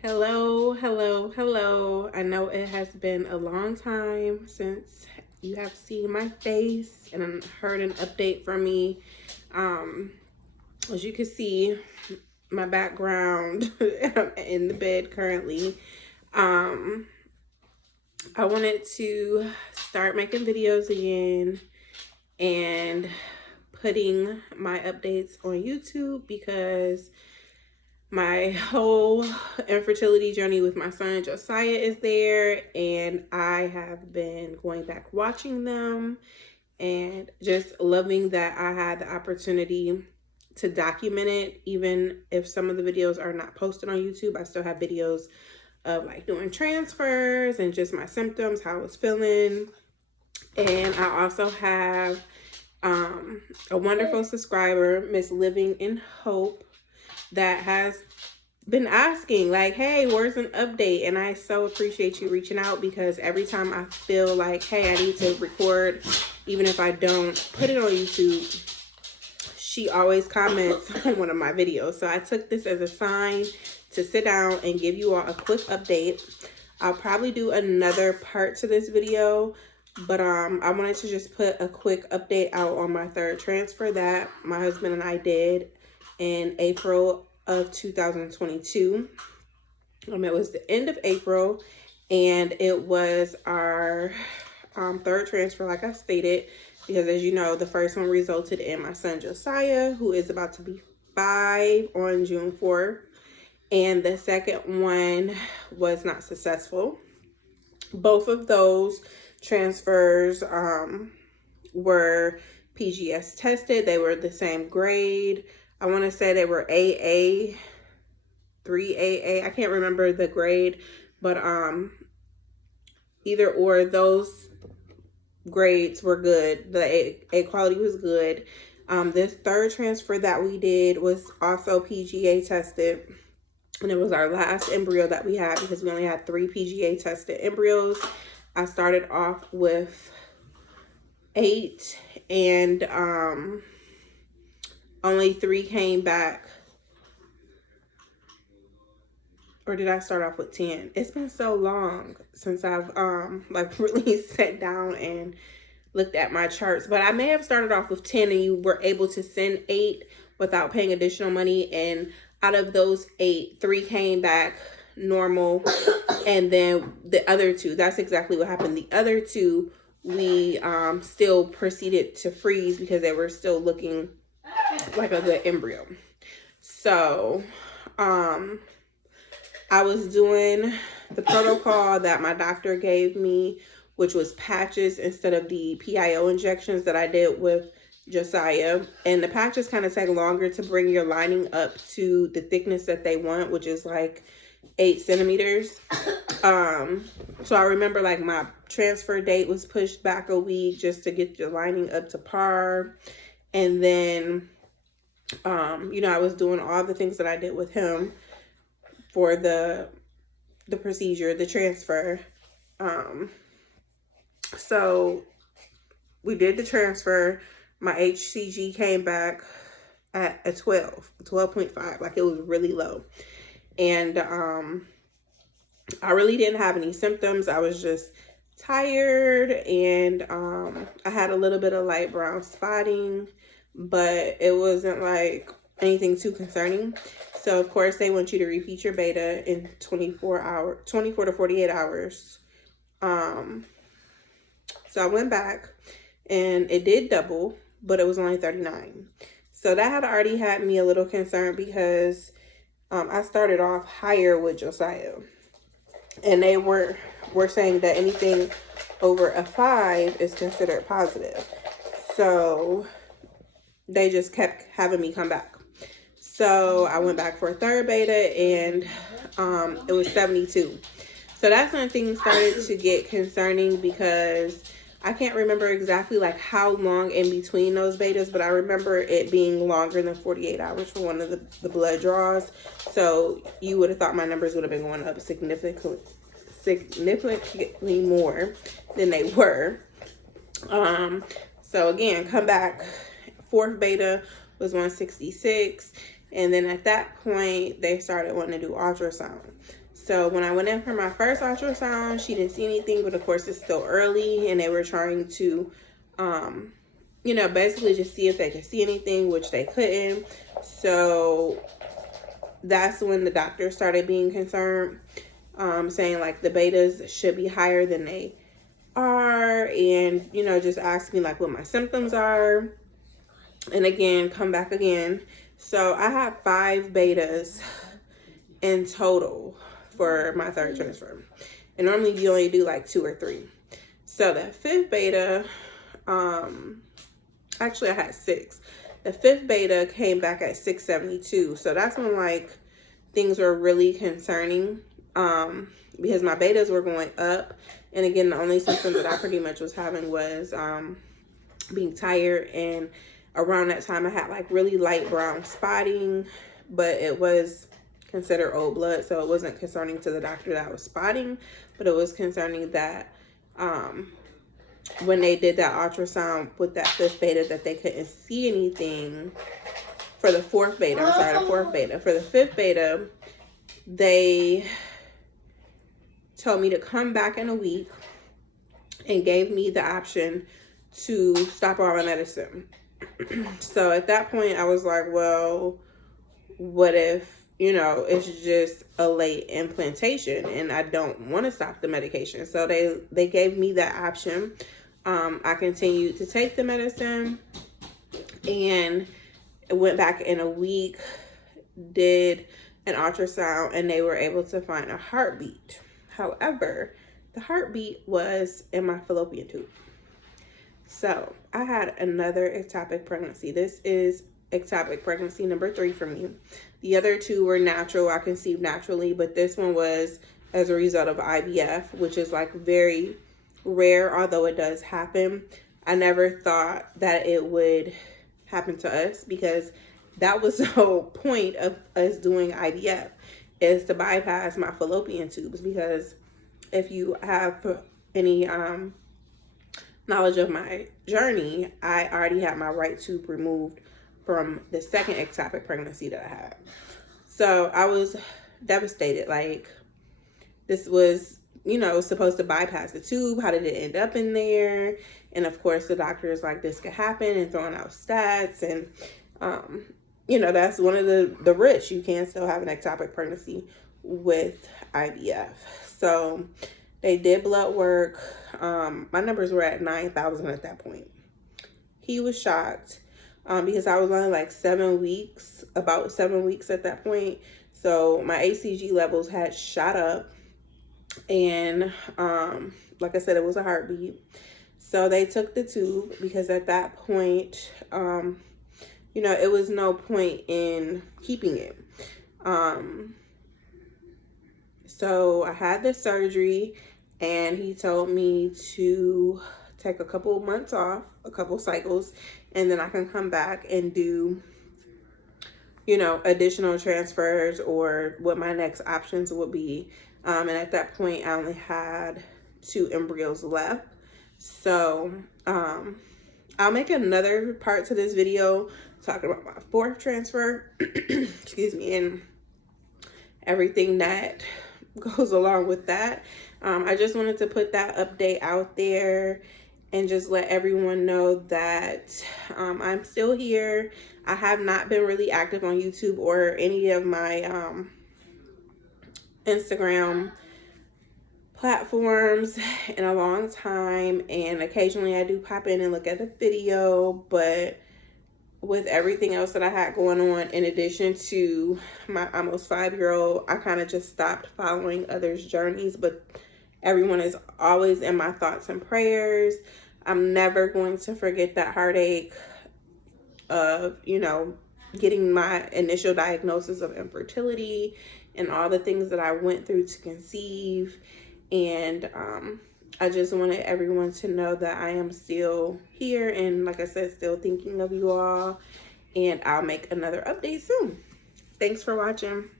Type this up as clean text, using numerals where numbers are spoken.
Hello, hello, hello. I know it has been a long time since you have seen my face and heard an update from me. Um, as you can see, my background, I'm in the bed currently. Um, I wanted to start making videos again and putting my updates on YouTube because my whole infertility journey with my son Josiah is there, and I have been going back watching them and just loving that I had the opportunity to document it. Even if some of the videos are not posted on YouTube, I still have videos of like doing transfers and just my symptoms, how I was feeling. And I also have a wonderful subscriber, Miss Living in Hope, that has been asking like, hey, where's an update? And I so appreciate you reaching out, because every time I feel like, hey, I need to record, even if I don't put it on YouTube, she always comments on one of my videos. So I took this as a sign to sit down and give you all a quick update. I'll probably do another part to this video, but I wanted to just put a quick update out on my third transfer that my husband and I did in April of 2022. It was the end of April, and it was our third transfer, like I stated, because as you know, the first one resulted in my son Josiah, who is about to be 5 on June 4th, and the second one was not successful. Both of those transfers were PGS tested. They were the same grade. I want to say they were AA, 3AA. I can't remember the grade, but either or, those grades were good. The A quality was good. This third transfer that we did was also PGA tested, and it was our last embryo that we had because we only had 3 PGA tested embryos. I started off with 8, and only 3 came back. Or did I start off with 10? It's been so long since I've like really sat down and looked at my charts, but I may have started off with 10 and you were able to send 8 without paying additional money, and out of those 8, 3 came back normal, and then the other 2, that's exactly what happened. The other 2 we still proceeded to freeze because they were still looking like a good embryo. So I was doing the protocol that my doctor gave me, which was patches instead of the PIO injections that I did with Josiah. And the patches kind of take longer to bring your lining up to the thickness that they want, which is like 8 centimeters. So I remember like my transfer date was pushed back a week just to get your lining up to par. And then, I was doing all the things that I did with him for the procedure, the transfer. So we did the transfer. My HCG came back at a 12.5. Like, it was really low. And I really didn't have any symptoms. I was just tired, and I had a little bit of light brown spotting, but it wasn't like anything too concerning. So of course they want you to repeat your beta in 24 to 48 hours. So I went back and it did double, but it was only 39. So that had already had me a little concerned because I started off higher with Josiah, and they were saying that anything over a 5 is considered positive. So they just kept having me come back. So I went back for a third beta, and it was 72. So that's when things started to get concerning, because I can't remember exactly like how long in between those betas, but I remember it being longer than 48 hours for one of the blood draws. So you would have thought my numbers would have been going up significantly more than they were. So again, come back. 4th beta was 166. And then at that point, they started wanting to do ultrasound. So when I went in for my first ultrasound, she didn't see anything, but of course it's still early, and they were trying to, you know, basically just see if they could see anything, which they couldn't. So that's when the doctor started being concerned, saying like the betas should be higher than they are, and, you know, just ask me like what my symptoms are, and again, come back again. So I had 5 betas in total for my third transfer, and normally you only do like 2 or 3. So the 5th beta, actually I had 6. The 5th beta came back at 672. So that's when like things were really concerning, because my betas were going up, and again, the only symptoms that I pretty much was having was being tired, and around that time I had like really light brown spotting, but it was considered old blood, so it wasn't concerning to the doctor that I was spotting, but it was concerning that when they did that ultrasound with that 5th beta that they couldn't see anything. For the 4th beta, I'm sorry, the 4th beta. For the 5th beta, they told me to come back in a week and gave me the option to stop all my medicine. So at that point, I was like, well, what if, you know, it's just a late implantation and I don't want to stop the medication? So they gave me that option. I continued to take the medicine and went back in a week, did an ultrasound, and they were able to find a heartbeat. However, the heartbeat was in my fallopian tube. So I had another ectopic pregnancy. This is ectopic pregnancy number 3 for me. The other 2 were natural. I conceived naturally, but this one was as a result of IVF, which is like very rare, although it does happen. I never thought that it would happen to us, because that was the whole point of us doing IVF, is to bypass my fallopian tubes, because if you have any knowledge of my journey, I already had my right tube removed from the second ectopic pregnancy that I had. So I was devastated. Like, this was, you know, supposed to bypass the tube. How did it end up in there? And of course, the doctor is like, this could happen, and throwing out stats. And, you know, that's one of the risks. You can still have an ectopic pregnancy with IVF. So they did blood work. My numbers were at 9,000 at that point. He was shocked because I was only like 7 weeks, about 7 weeks at that point. So my HCG levels had shot up, and like I said, it was a heartbeat. So they took the tube, because at that point, you know, it was no point in keeping it. So I had the surgery, and he told me to take a couple of months off, a couple cycles, and then I can come back and do, you know, additional transfers, or what my next options would be. And at that point, I only had 2 embryos left. So I'll make another part to this video talking about my 4th transfer, excuse me, and everything that goes along with that. I just wanted to put that update out there and just let everyone know that I'm still here. I have not been really active on YouTube or any of my Instagram platforms in a long time, and occasionally I do pop in and look at the video, but with everything else that I had going on, in addition to my almost 5-year-old, I kind of just stopped following others' journeys. But everyone is always in my thoughts and prayers. I'm never going to forget that heartache of, you know, getting my initial diagnosis of infertility and all the things that I went through to conceive. And I just wanted everyone to know that I am still here, and like I said, still thinking of you all, and I'll make another update soon. Thanks for watching.